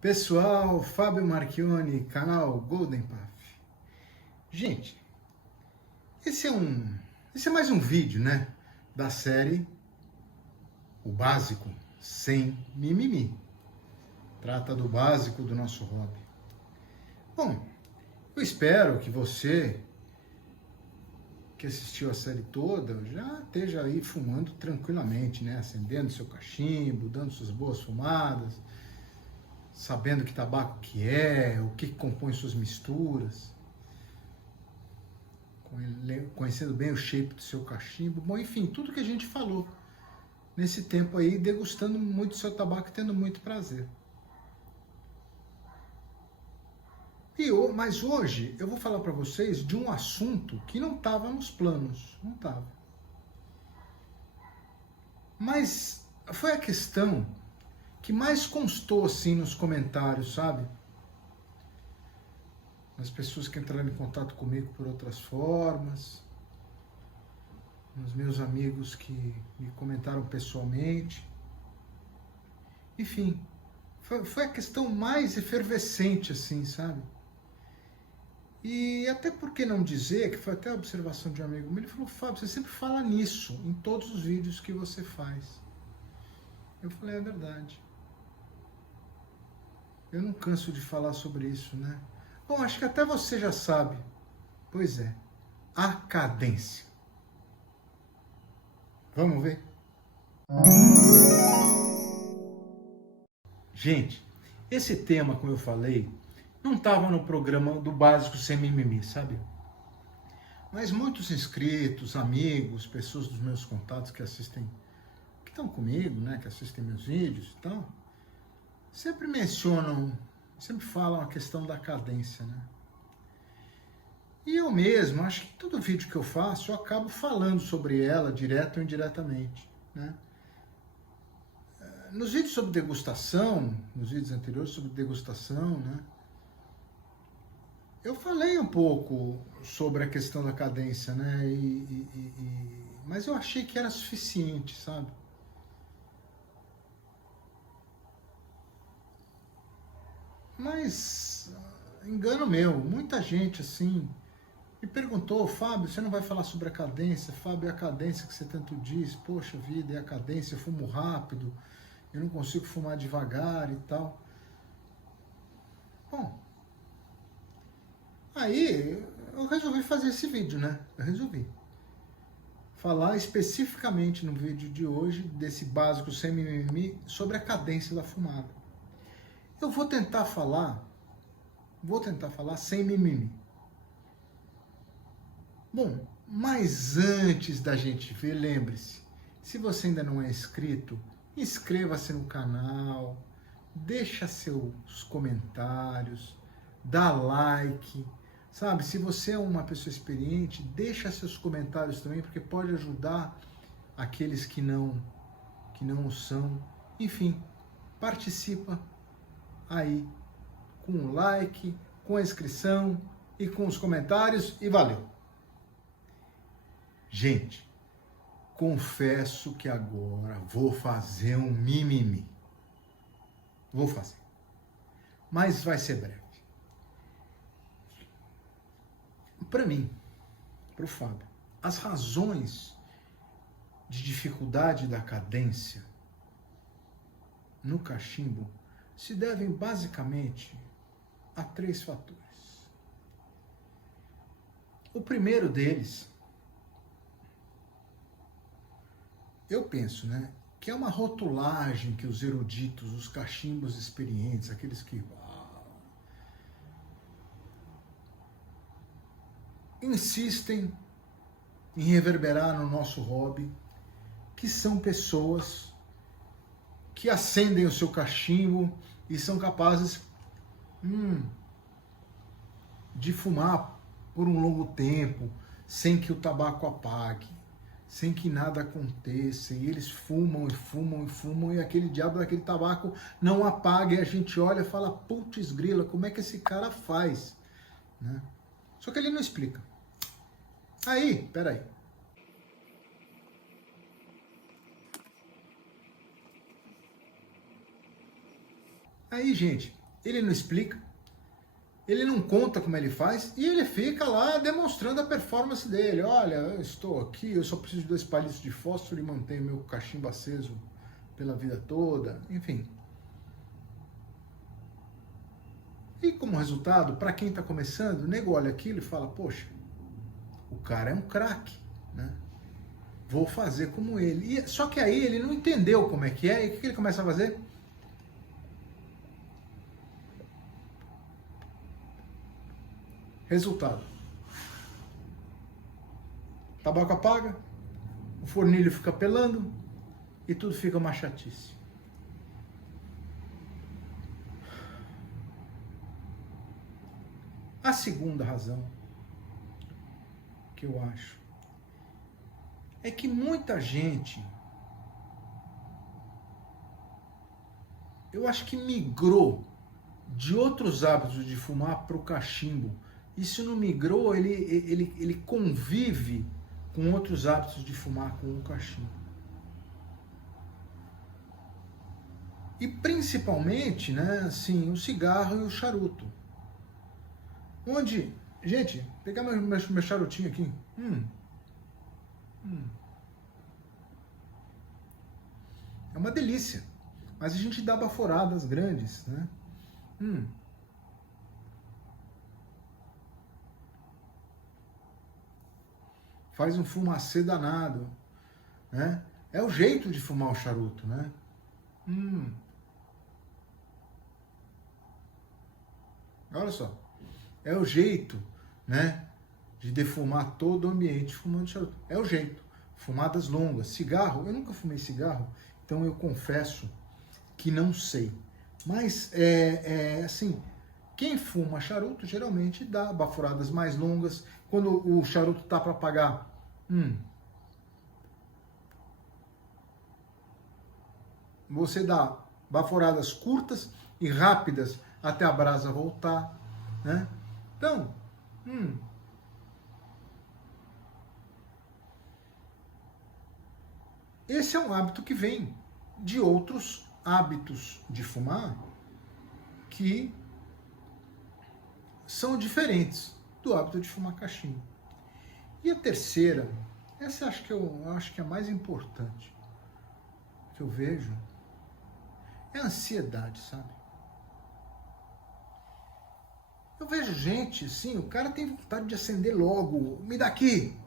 Pessoal, Fábio Marchioni, canal Golden Path. Gente, esse é mais um vídeo, né, da série O Básico Sem Mimimi. Trata do básico do nosso hobby. Bom, eu espero que você que assistiu a série toda já esteja aí fumando tranquilamente, né, acendendo seu cachimbo, dando suas boas fumadas, sabendo que tabaco que é, o que compõe suas misturas, conhecendo bem o shape do seu cachimbo, bom, enfim, tudo que a gente falou nesse tempo aí, degustando muito seu tabaco e tendo muito prazer. Mas hoje eu vou falar para vocês de um assunto que não estava nos planos, não estava. Mas foi a questão que mais constou assim nos comentários, sabe? As pessoas que entraram em contato comigo por outras formas, os meus amigos que me comentaram pessoalmente. Enfim, foi a questão mais efervescente, assim, sabe? E até por que não dizer, que foi até a observação de um amigo meu, ele falou: Fábio, você sempre fala nisso, em todos os vídeos que você faz. Eu falei: é verdade. Eu não canso de falar sobre isso, né? Bom, acho que até você já sabe. Pois é, a cadência. Vamos ver? Gente, esse tema, como eu falei, não estava no programa do Básico Sem Mimimi, sabe? Mas muitos inscritos, amigos, pessoas dos meus contatos que assistem, que estão comigo, né, que assistem meus vídeos e tal, sempre mencionam, sempre falam a questão da cadência, né? E eu mesmo, acho que todo vídeo que eu faço, eu acabo falando sobre ela, direto ou indiretamente, né? Nos vídeos sobre degustação, nos vídeos anteriores sobre degustação, né? Eu falei um pouco sobre a questão da cadência, né? Mas eu achei que era suficiente, sabe? Mas, engano meu, muita gente, assim, me perguntou: Fábio, você não vai falar sobre a cadência? Fábio, é a cadência que você tanto diz. Poxa vida, é a cadência, eu fumo rápido, eu não consigo fumar devagar e tal. Bom, aí eu resolvi fazer esse vídeo, né? Eu resolvi falar especificamente no vídeo de hoje, desse básico sem mimimi, sobre a cadência da fumada. Eu vou tentar falar sem mimimi. Bom, mas antes da gente ver, lembre-se, se você ainda não é inscrito, inscreva-se no canal, deixa seus comentários, dá like, sabe? Se você é uma pessoa experiente, deixa seus comentários também, porque pode ajudar aqueles que não o são. Enfim, participa aí com o like, com a inscrição e com os comentários, e valeu! Gente, confesso que agora vou fazer um mimimi. Vou fazer. Mas vai ser breve. Para mim, para o Fábio, as razões de dificuldade da cadência no cachimbo se devem basicamente a 3 fatores. O primeiro deles, eu penso, né, que é uma rotulagem que os eruditos, os cachimbos experientes, aqueles que insistem em reverberar no nosso hobby, que são pessoas que acendem o seu cachimbo e são capazes de fumar por um longo tempo, sem que o tabaco apague, sem que nada aconteça, e eles fumam e fumam e fumam, e aquele diabo daquele tabaco não apaga, e a gente olha e fala: putz grila, como é que esse cara faz? Né? Só que ele não explica. Peraí. Aí, gente, ele não explica, ele não conta como ele faz, e ele fica lá demonstrando a performance dele. Olha, eu estou aqui, eu só preciso de 2 palitos de fósforo e mantenho meu cachimbo aceso pela vida toda, enfim. E como resultado, para quem está começando, o nego olha aquilo e fala, poxa, o cara é um craque, né? Vou fazer como ele. Só que aí ele não entendeu como é que é, e o que ele começa a fazer? Resultado. O tabaco apaga, o fornilho fica pelando e tudo fica uma chatice. A segunda razão que eu acho é que muita gente, eu acho que migrou de outros hábitos de fumar para o cachimbo. E se não migrou, ele convive com outros hábitos de fumar com o cachimbo. E principalmente, né, assim, o cigarro e o charuto. Onde, gente, pegar meu charutinho aqui. É uma delícia. Mas a gente dá baforadas grandes, né? Faz um fumacê danado, né? É o jeito de fumar o charuto, né? Olha só. É o jeito, né, de defumar todo o ambiente fumando charuto. É o jeito. Fumadas longas. Cigarro, eu nunca fumei cigarro, então eu confesso que não sei. Mas, assim, quem fuma charuto geralmente dá baforadas mais longas. Quando o charuto tá para apagar, você dá baforadas curtas e rápidas até a brasa voltar, né? Então, esse é um hábito que vem de outros hábitos de fumar que são diferentes do hábito de fumar cachimbo. E a terceira, essa eu acho que é a mais importante que eu vejo, é a ansiedade, sabe? Eu vejo gente, sim, o cara tem vontade de acender logo. Me dá aqui.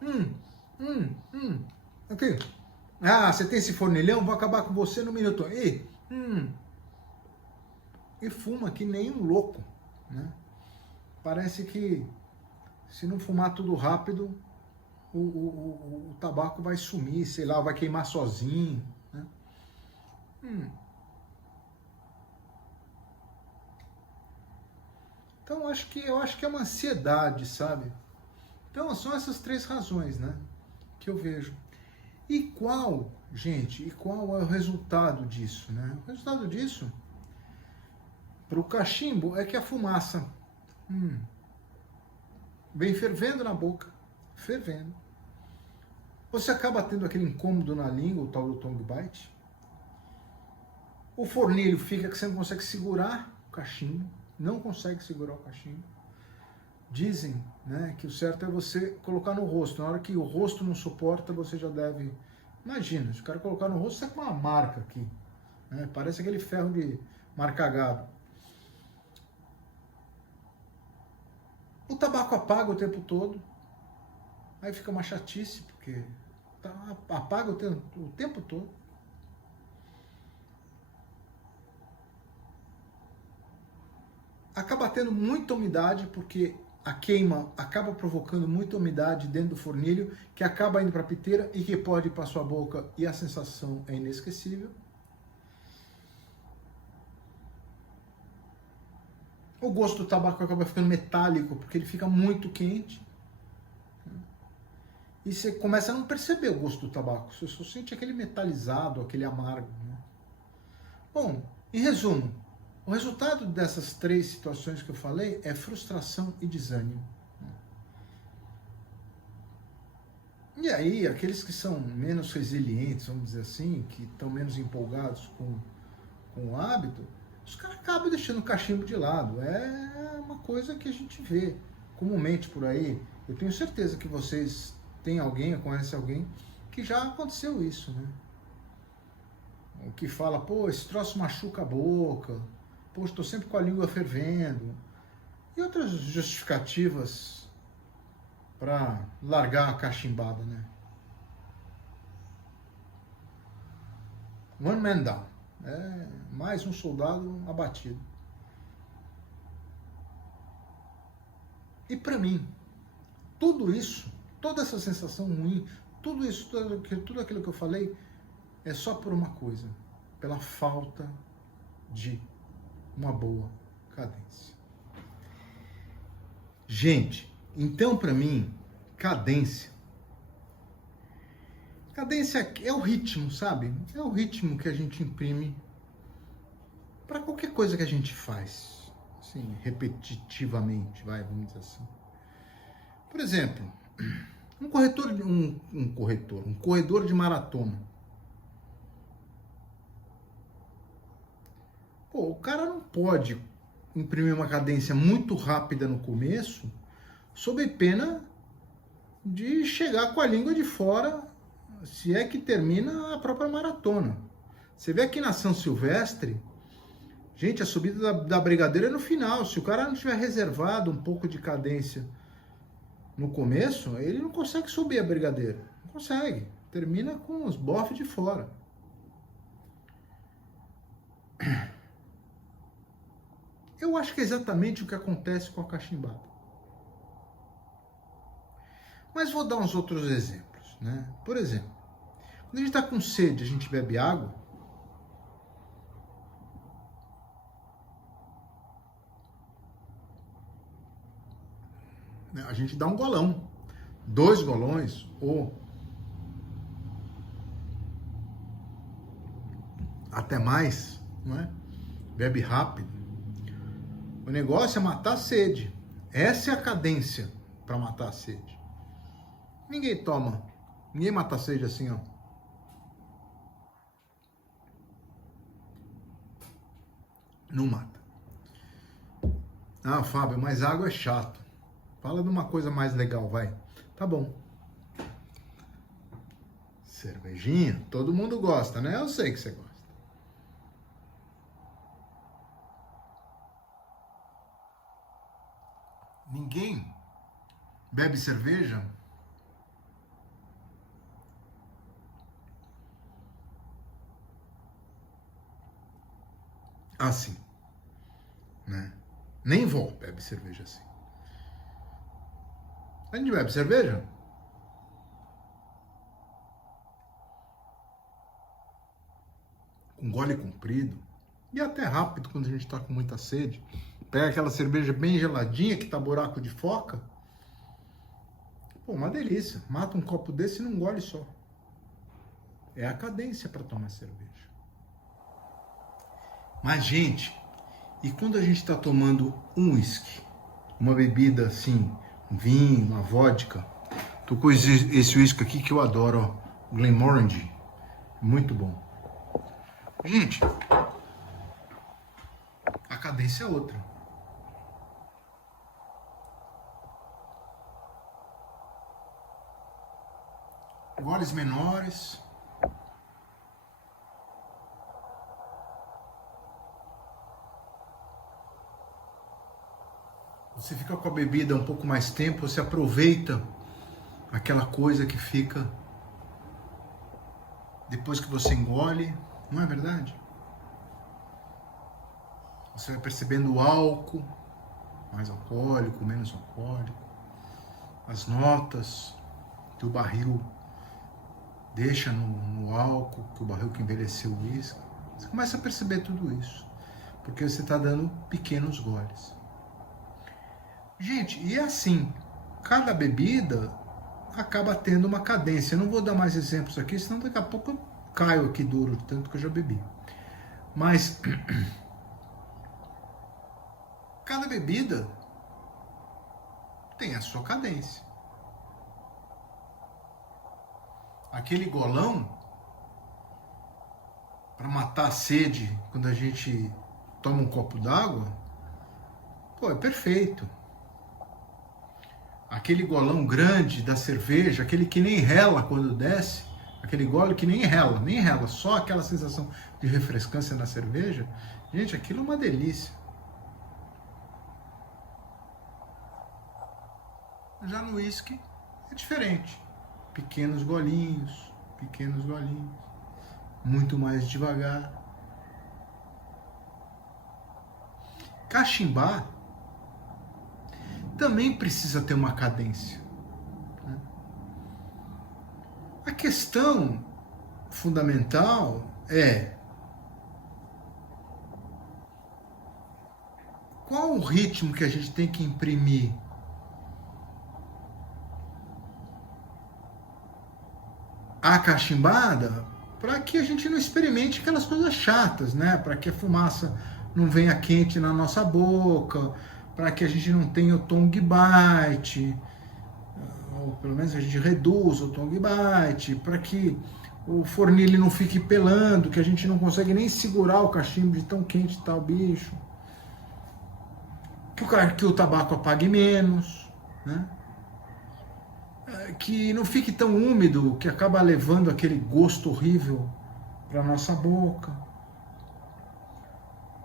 Aqui. Ah, você tem esse fornilhão? Vou acabar com você no minuto. E fuma que nem um louco, né? Parece que se não fumar tudo rápido, o tabaco vai sumir, sei lá, vai queimar sozinho, né? Então eu acho que é uma ansiedade, sabe? Então são essas 3 razões, né, que eu vejo. E qual é o resultado disso, né? O resultado disso para o cachimbo é que a fumaça vem fervendo na boca, fervendo. Você acaba tendo aquele incômodo na língua, o tal do tongue bite. O fornilho fica que você não consegue segurar o cachimbo, não consegue segurar o cachimbo. Dizem, né, que o certo é você colocar no rosto. Na hora que o rosto não suporta, você já deve... Imagina, se o cara colocar no rosto, você tá com uma marca aqui, né? Parece aquele ferro de marcar gado. O tabaco apaga o tempo todo, aí fica uma chatice, porque apaga o tempo todo. Acaba tendo muita umidade, porque a queima acaba provocando muita umidade dentro do fornilho, que acaba indo para a piteira e que pode ir para a sua boca, e a sensação é inesquecível. O gosto do tabaco acaba ficando metálico, porque ele fica muito quente. E você começa a não perceber o gosto do tabaco, você só sente aquele metalizado, aquele amargo, né? Bom, em resumo, o resultado dessas 3 situações que eu falei é frustração e desânimo. E aí, aqueles que são menos resilientes, vamos dizer assim, que estão menos empolgados com o hábito, os caras acabam deixando o cachimbo de lado. É uma coisa que a gente vê comumente por aí. Eu tenho certeza que vocês têm alguém, conhecem alguém, que já aconteceu isso, né? O que fala, pô, esse troço machuca a boca, pô, estou sempre com a língua fervendo. E outras justificativas para largar a cachimbada, né? One man down. É mais um soldado abatido. E para mim, tudo isso, toda essa sensação ruim, tudo isso, tudo aquilo que eu falei, é só por uma coisa, pela falta de uma boa cadência. Gente, então para mim, cadência é o ritmo, sabe? É o ritmo que a gente imprime para qualquer coisa que a gente faz, assim, repetitivamente, vamos dizer assim. Por exemplo, um corredor de maratona. Pô, o cara não pode imprimir uma cadência muito rápida no começo, sob pena de chegar com a língua de fora, se é que termina a própria maratona. Você vê aqui na São Silvestre, gente, a subida da Brigadeira é no final. Se o cara não tiver reservado um pouco de cadência no começo, ele não consegue subir a Brigadeira. Não consegue. Termina com os bofes de fora. Eu acho que é exatamente o que acontece com a cachimbada. Mas vou dar uns outros exemplos, né? Por exemplo, quando a gente está com sede, a gente bebe água. A gente dá um golão, 2 golões ou até mais, não é? Bebe rápido. O negócio é matar a sede. Essa é a cadência para matar a sede. Ninguém mata a sede assim, ó. Não mata. Ah, Fábio, mas água é chato. Fala de uma coisa mais legal, vai. Tá bom. Cervejinha, todo mundo gosta, né? Eu sei que você gosta. Ninguém bebe cerveja assim, né? Nem vó bebe cerveja assim. A gente bebe cerveja com gole comprido e até rápido quando a gente tá com muita sede. Pega aquela cerveja bem geladinha que tá buraco de foca. Pô, uma delícia. Mata um copo desse num gole só. É a cadência para tomar cerveja. Mas, gente, e quando a gente está tomando um whisky, uma bebida assim, um vinho, uma vodka, tô com esse whisky aqui que eu adoro, ó, Glenmorangie, muito bom. Gente, a cadência é outra. Goles menores. Você fica com a bebida um pouco mais tempo, você aproveita aquela coisa que fica depois que você engole, não é verdade? Você vai percebendo o álcool, mais alcoólico, menos alcoólico, as notas que o barril deixa no álcool, que o barril que envelheceu o uísque. Você começa a perceber tudo isso, porque você está dando pequenos goles. Gente, e é assim, cada bebida acaba tendo uma cadência. Eu não vou dar mais exemplos aqui, senão daqui a pouco eu caio aqui duro, de tanto que eu já bebi. Mas cada bebida tem a sua cadência. Aquele golão para matar a sede quando a gente toma um copo d'água, pô, é perfeito. Aquele golão grande da cerveja, aquele que nem rela quando desce, aquele gole que nem rela, só aquela sensação de refrescância na cerveja, gente, aquilo é uma delícia. Já no uísque é diferente. Pequenos golinhos, muito mais devagar. Cachimbar também precisa ter uma cadência, né? A questão fundamental é qual o ritmo que a gente tem que imprimir a cachimbada para que a gente não experimente aquelas coisas chatas, né? Para que a fumaça não venha quente na nossa boca, para que a gente não tenha o tongue bite, ou pelo menos a gente reduza o tongue bite, para que o fornilho não fique pelando, que a gente não consegue nem segurar o cachimbo de tão quente que tá o bicho, que o tabaco apague menos, né? Que não fique tão úmido que acaba levando aquele gosto horrível para nossa boca,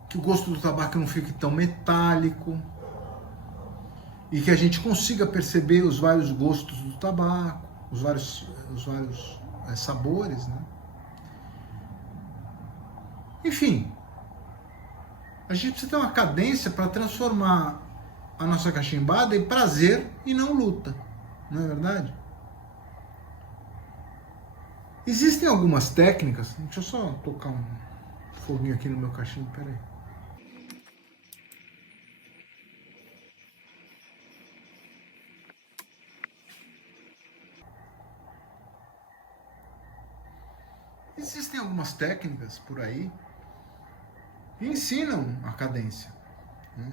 que o gosto do tabaco não fique tão metálico e que a gente consiga perceber os vários gostos do tabaco, os vários sabores, né? Enfim, a gente precisa ter uma cadência para transformar a nossa cachimbada em prazer e não luta, não é verdade? Existem algumas técnicas, deixa eu só tocar um foguinho aqui no meu cachimbo, peraí. Existem algumas técnicas por aí que ensinam a cadência, né?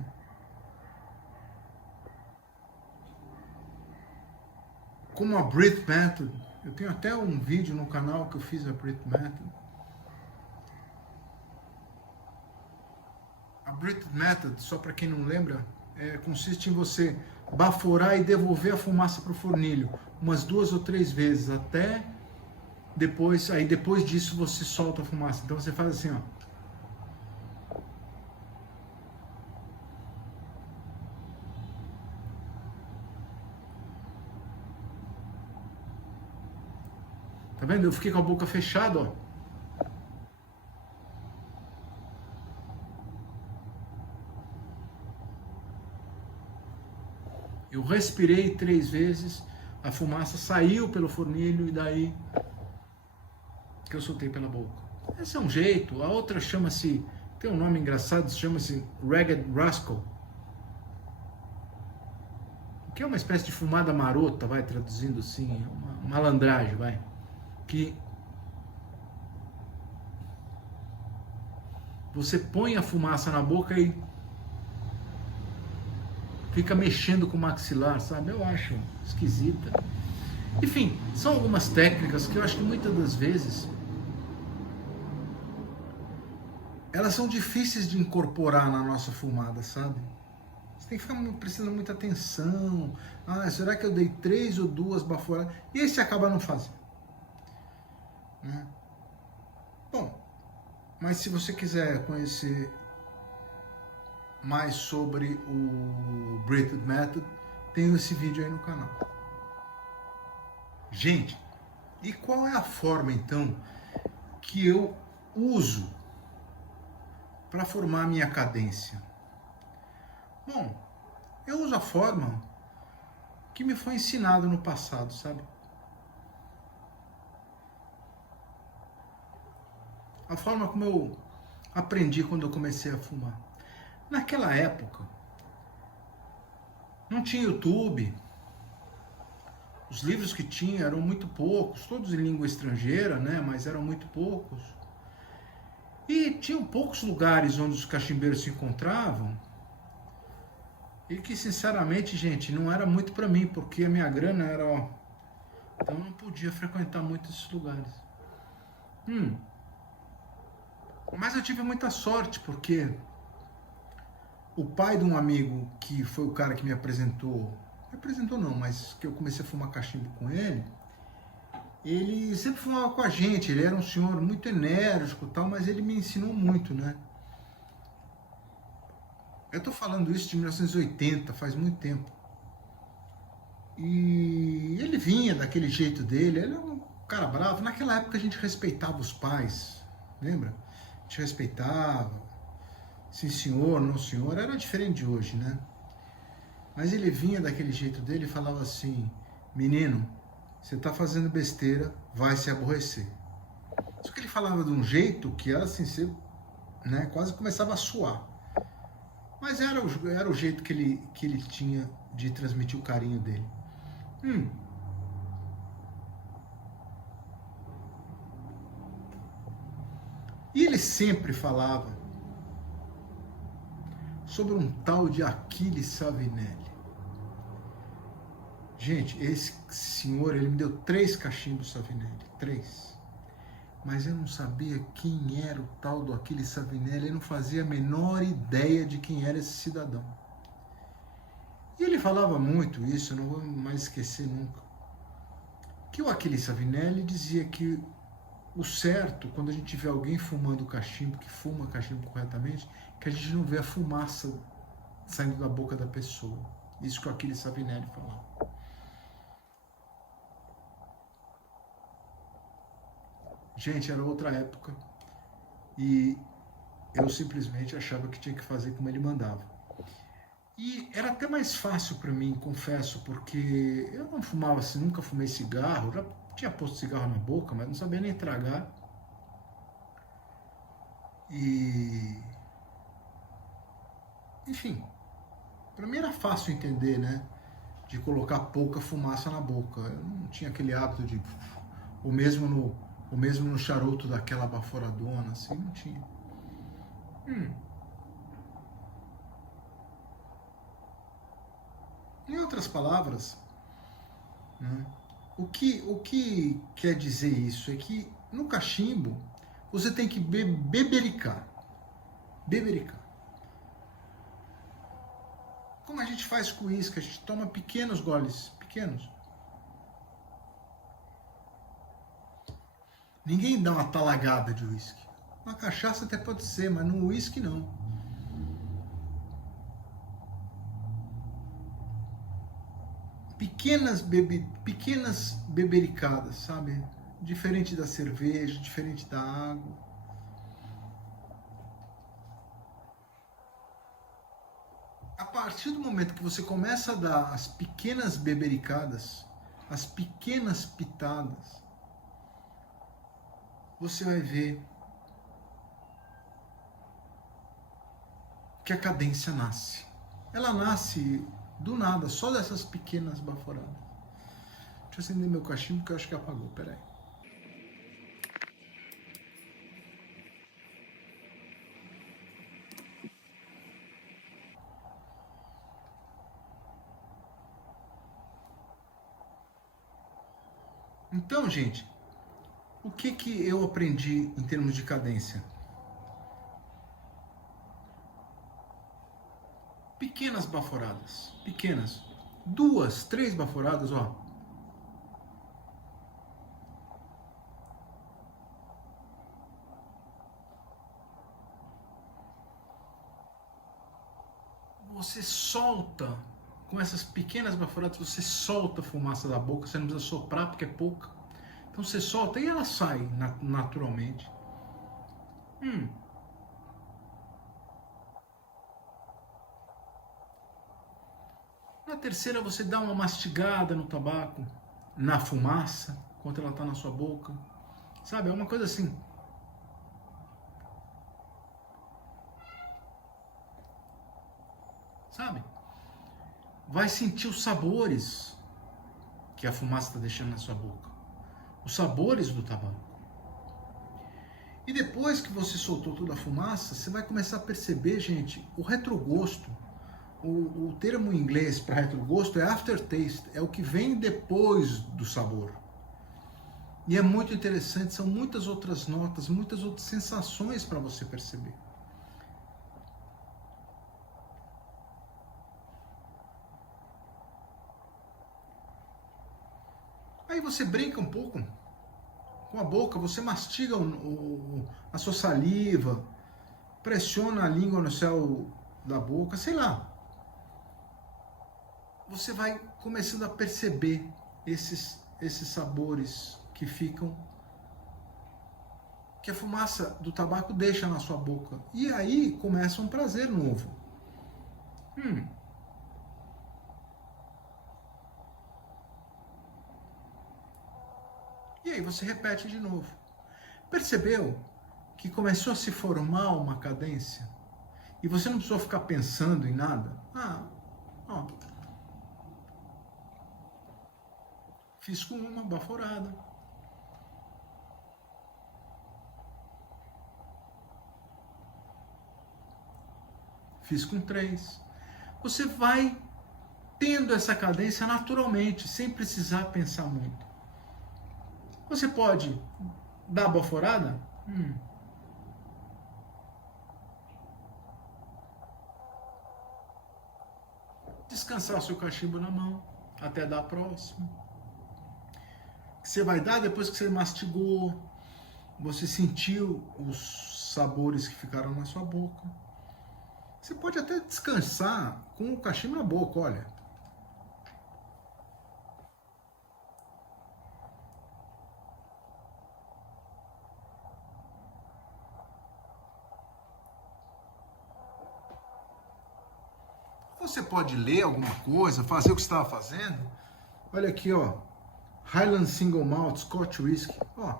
Como a Breath Method. Eu tenho até um vídeo no canal que eu fiz a Breath Method. A Breath Method, só para quem não lembra, consiste em você baforar e devolver a fumaça para o fornilho umas 2 ou 3 vezes, até depois, aí depois disso você solta a fumaça. Então você faz assim, ó. Tá vendo? Eu fiquei com a boca fechada, ó. Eu respirei 3 vezes, a fumaça saiu pelo fornilho e daí que eu soltei pela boca. Esse é um jeito. A outra chama-se, tem um nome engraçado, chama-se Ragged Rascal, que é uma espécie de fumada marota, vai traduzindo assim, uma malandragem, vai. Que você põe a fumaça na boca e fica mexendo com o maxilar, sabe? Eu acho esquisita. Enfim, são algumas técnicas que eu acho que muitas das vezes elas são difíceis de incorporar na nossa fumada, sabe? Você tem que ficar prestando muita atenção. Ah, será que eu dei 3 ou 2 baforadas? E aí você acaba não fazendo, né? Bom, mas se você quiser conhecer mais sobre o Breath Method, tem esse vídeo aí no canal. Gente, e qual é a forma então que eu uso para formar a minha cadência? Bom, eu uso a forma que me foi ensinado no passado, sabe? A forma como eu aprendi quando eu comecei a fumar. Naquela época, não tinha YouTube, os livros que tinha eram muito poucos, todos em língua estrangeira, né? Mas eram muito poucos. E tinham poucos lugares onde os cachimbeiros se encontravam. E que, sinceramente, gente, não era muito para mim, porque a minha grana era, ó. Então eu não podia frequentar muito esses lugares. Mas eu tive muita sorte, porque O pai de um amigo que foi o cara que me apresentou não, mas que eu comecei a fumar cachimbo com ele sempre fumava com a gente, ele era um senhor muito enérgico e tal, mas ele me ensinou muito, né? Eu tô falando isso de 1980, faz muito tempo. E ele vinha daquele jeito dele, ele era um cara bravo. Naquela época a gente respeitava os pais, lembra? A gente respeitava, sim senhor, não senhor, era diferente de hoje, né? Mas ele vinha daquele jeito dele e falava assim: menino, você tá fazendo besteira, vai se aborrecer. Só que ele falava de um jeito que era assim, você, né, quase começava a suar. Mas era o jeito que ele tinha de transmitir o carinho dele. E ele sempre falava sobre um tal de Achille Savinelli. Gente, esse senhor, ele me deu 3 cachimbos Savinelli, 3. Mas eu não sabia quem era o tal do Achille Savinelli, eu não fazia a menor ideia de quem era esse cidadão. E ele falava muito isso, eu não vou mais esquecer nunca, que o Achille Savinelli dizia que o certo, quando a gente vê alguém fumando cachimbo, que fuma cachimbo corretamente, que a gente não vê a fumaça saindo da boca da pessoa. Isso que o Achille Savinelli falava. Gente, era outra época e eu simplesmente achava que tinha que fazer como ele mandava. E era até mais fácil para mim, confesso, porque eu não fumava assim, nunca fumei cigarro, já tinha posto cigarro na boca, mas não sabia nem tragar. E enfim, para mim era fácil entender, né? De colocar pouca fumaça na boca. Eu não tinha aquele hábito de ou mesmo no charuto daquela baforadona, assim, não tinha. Em outras palavras, né, o que quer dizer isso? É que no cachimbo você tem que bebericar. Bebericar. Como a gente faz com uísque, a gente toma pequenos goles, pequenos. Ninguém dá uma talagada de uísque. Na cachaça até pode ser, mas no uísque não. Pequenas bebericadas, sabe? Diferente da cerveja, diferente da água. A partir do momento que você começa a dar as pequenas bebericadas, as pequenas pitadas, você vai ver que a cadência nasce. Ela nasce do nada, só dessas pequenas baforadas. Deixa eu acender meu cachimbo que eu acho que apagou, peraí. Então, gente, o que eu aprendi em termos de cadência? Pequenas baforadas, pequenas. 2, 3 baforadas, ó. Você solta, com essas pequenas baforadas, você solta a fumaça da boca, você não precisa soprar porque é pouca. Então você solta e ela sai naturalmente. Na terceira você dá uma mastigada no tabaco, na fumaça, enquanto ela está na sua boca. Sabe, é uma coisa assim. Sabe? Vai sentir os sabores que a fumaça está deixando na sua boca. Os sabores do tabaco. E depois que você soltou toda a fumaça, você vai começar a perceber, gente, o retrogosto. O termo em inglês para retrogosto é aftertaste, é o que vem depois do sabor. E é muito interessante, são muitas outras notas, muitas outras sensações para você perceber. Aí você brinca um pouco com a boca, você mastiga a sua saliva, pressiona a língua no céu da boca, sei lá. Você vai começando a perceber esses sabores que ficam, que a fumaça do tabaco deixa na sua boca. E aí começa um prazer novo. E aí você repete de novo. Percebeu que começou a se formar uma cadência? E você não precisou ficar pensando em nada? Ó. Fiz com uma baforada. Fiz com 3. Você vai tendo essa cadência naturalmente, sem precisar pensar muito. Você pode dar a baforada? Descansar o seu cachimbo na mão, até dar a próxima. Você vai dar depois que você mastigou, você sentiu os sabores que ficaram na sua boca. Você pode até descansar com o cachimbo na boca, olha. Você pode ler alguma coisa, fazer o que você estava fazendo. Olha aqui, ó. Highland Single Malt Scotch Whisky, ó.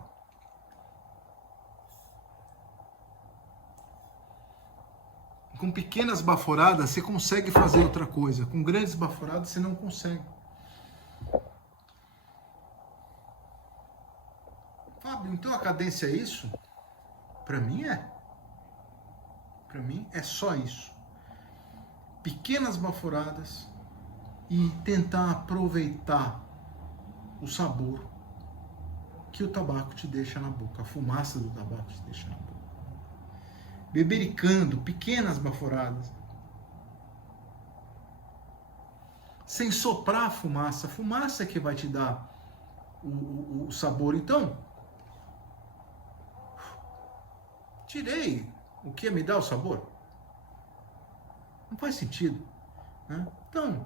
Com pequenas baforadas você consegue fazer outra coisa. Com grandes baforadas você não consegue. Fábio, então a cadência é isso? Para mim é. Para mim é só isso. Pequenas baforadas e tentar aproveitar o sabor que o tabaco te deixa na boca, a fumaça do tabaco te deixa na boca. Bebericando, pequenas baforadas. Sem soprar a fumaça é que vai te dar o sabor. Então, tirei o que ia me dar o sabor? Não faz sentido, né? Então,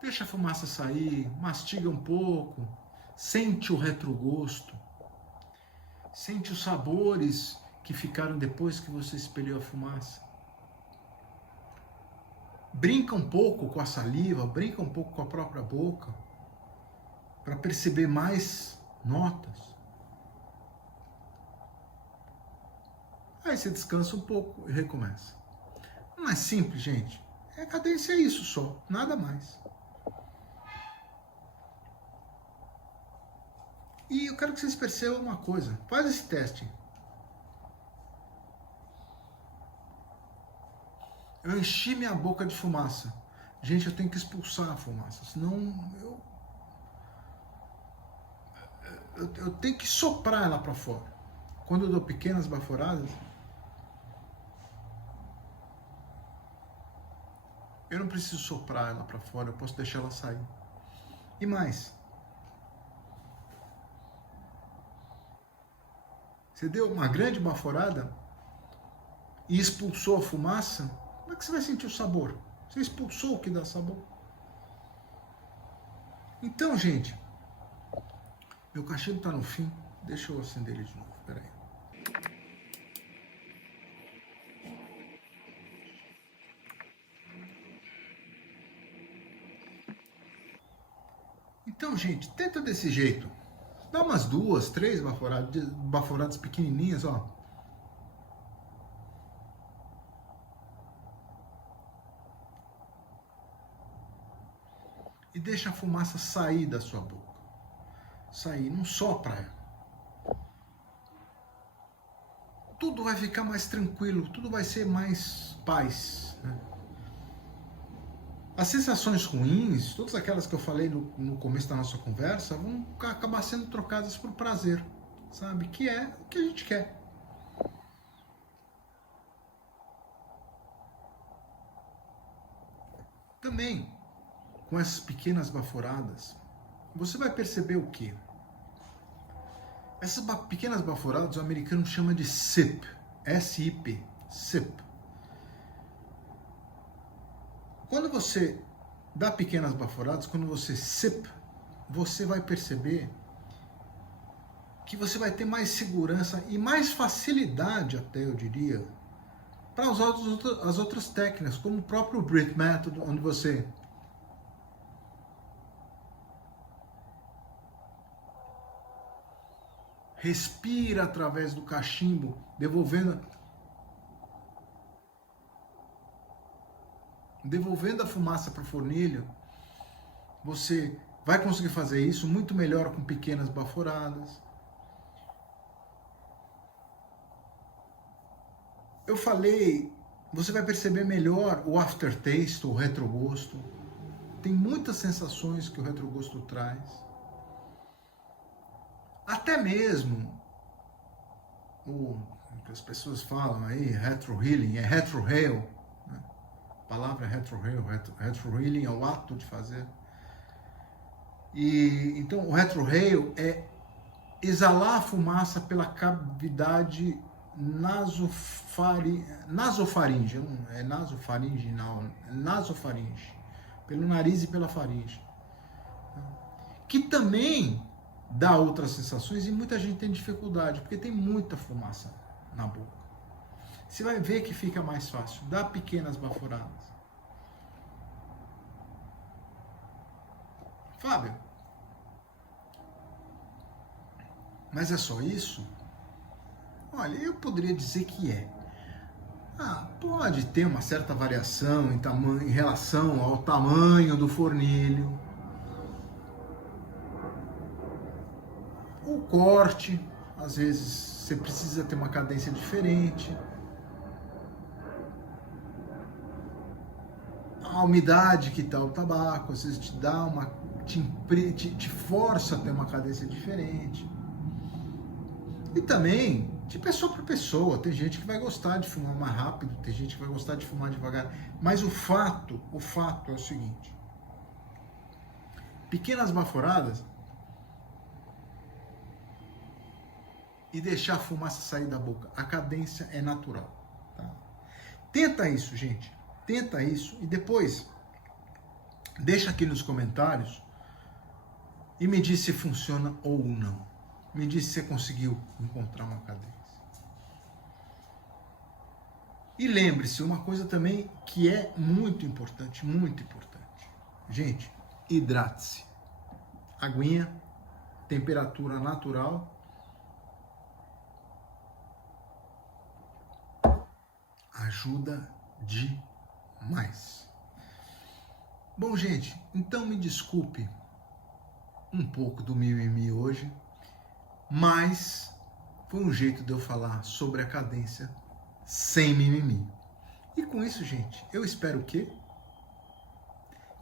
deixa a fumaça sair, mastiga um pouco, sente o retrogosto, sente os sabores que ficaram depois que você expeliu a fumaça. Brinca um pouco com a saliva, brinca um pouco com a própria boca, para perceber mais notas. Aí você descansa um pouco e recomeça. Não é simples, gente. A cadência é isso só, nada mais. E eu quero que vocês percebam uma coisa. Faz esse teste. Eu enchi minha boca de fumaça. Gente, eu tenho que expulsar a fumaça, senão eu tenho que soprar ela para fora. Quando eu dou pequenas baforadas, eu não preciso soprar ela para fora, eu posso deixar ela sair. E mais, você deu uma grande baforada e expulsou a fumaça, como é que você vai sentir o sabor? Você expulsou o que dá sabor. Então, gente, meu cachimbo está no fim. Deixa eu acender ele de novo, peraí. Então, gente, tenta desse jeito. Dá umas 2, 3 baforadas pequenininhas, ó. E deixa a fumaça sair da sua boca. Sair, não sopra ela. Tudo vai ficar mais tranquilo, tudo vai ser mais paz, né? As sensações ruins, todas aquelas que eu falei no começo da nossa conversa, vão acabar sendo trocadas por prazer, sabe? Que é o que a gente quer. também, com essas pequenas baforadas, você vai perceber o quê? Essas pequenas baforadas o americano chama de sip, S-I-P, sip. Quando você dá pequenas baforadas, quando você sip, você vai perceber que você vai ter mais segurança e mais facilidade, até eu diria, para usar as outras técnicas, como o próprio Breath Method, onde você respira através do cachimbo, devolvendo a fumaça para o fornilho. Você vai conseguir fazer isso muito melhor com pequenas baforadas. Eu falei, você vai perceber melhor o aftertaste, o retrogosto. Tem muitas sensações que o retrogosto traz. Até mesmo o que as pessoas falam aí, retro-healing, é retro-heal. Né? A palavra é retro-heal, retro-healing é o ato de fazer. E então o retro-heal é exalar a fumaça pela cavidade nasofaringe, não é nasofaringe, não, nasofaringe, pelo nariz e pela faringe, que também dá outras sensações e muita gente tem dificuldade, porque tem muita fumaça na boca. Você vai ver que fica mais fácil, dá pequenas baforadas. Fábio, mas é só isso? Olha, eu poderia dizer que é. Pode ter uma certa variação em relação ao tamanho do fornilho, o corte, às vezes você precisa ter uma cadência diferente, a umidade que está o tabaco, às vezes te força a ter uma cadência diferente. E também de pessoa para pessoa, tem gente que vai gostar de fumar mais rápido, tem gente que vai gostar de fumar devagar, mas o fato é o seguinte: pequenas baforadas e deixar a fumaça sair da boca, a cadência é natural. Tá? Tenta isso, gente, tenta isso e depois deixa aqui nos comentários e me diz se funciona ou não. Me diz se você conseguiu encontrar uma cadência. E lembre-se, uma coisa também que é muito importante, muito importante. Gente, hidrate-se. Aguinha, temperatura natural. Ajuda demais. Bom, gente, então me desculpe um pouco do mimimi hoje, mas foi um jeito de eu falar sobre a cadência sem mimimi. E com isso, gente, eu espero que...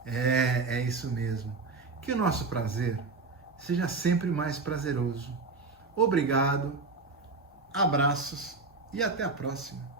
É isso mesmo. Que o nosso prazer seja sempre mais prazeroso. Obrigado, abraços e até a próxima.